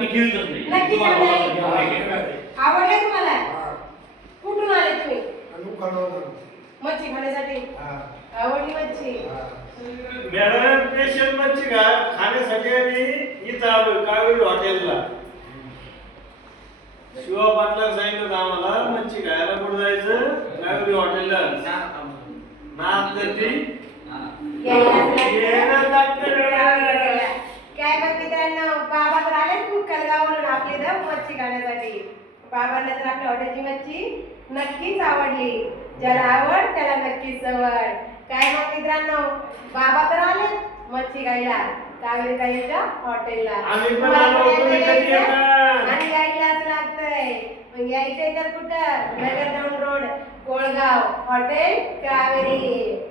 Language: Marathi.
मी घेऊनच नाही. नक्की आवडले तुम्हाला? हा. कुठून आले तुम्ही? आणि कळवलं. मच्छी खाण्यासाठी? हा. आवडली मच्छी? हा. मॅडम स्पेशल मच्छी का खाण्यासाठी आम्ही इथं आलो कावेरी हॉटेलला. शिवा पाटला सांगितलं आम्हाला मच्छी खायला कुठं जायचं? कावेरी हॉटेलला. नाम करती काय मग मित्रांनो, बाबा तर आले कुक्कलगाववरून आपली इथं मच्छी खाण्यासाठी. बाबांना तर आपल्या हॉटेलची मच्छी नक्कीच आवडली. ज्याला आवड त्याला नक्कीच आवड. काय मग मित्रांनो, बाबा तर आले मच्छी खायला कावेरी ताईच्या हॉटेलला. आम्ही पण आलो, तुम्ही कधी येता? आणि यायलाच लागतंय. मग यायचंय तर कुठं? नगरदौंड रोड, कोळगाव, हॉटेल कावेरी.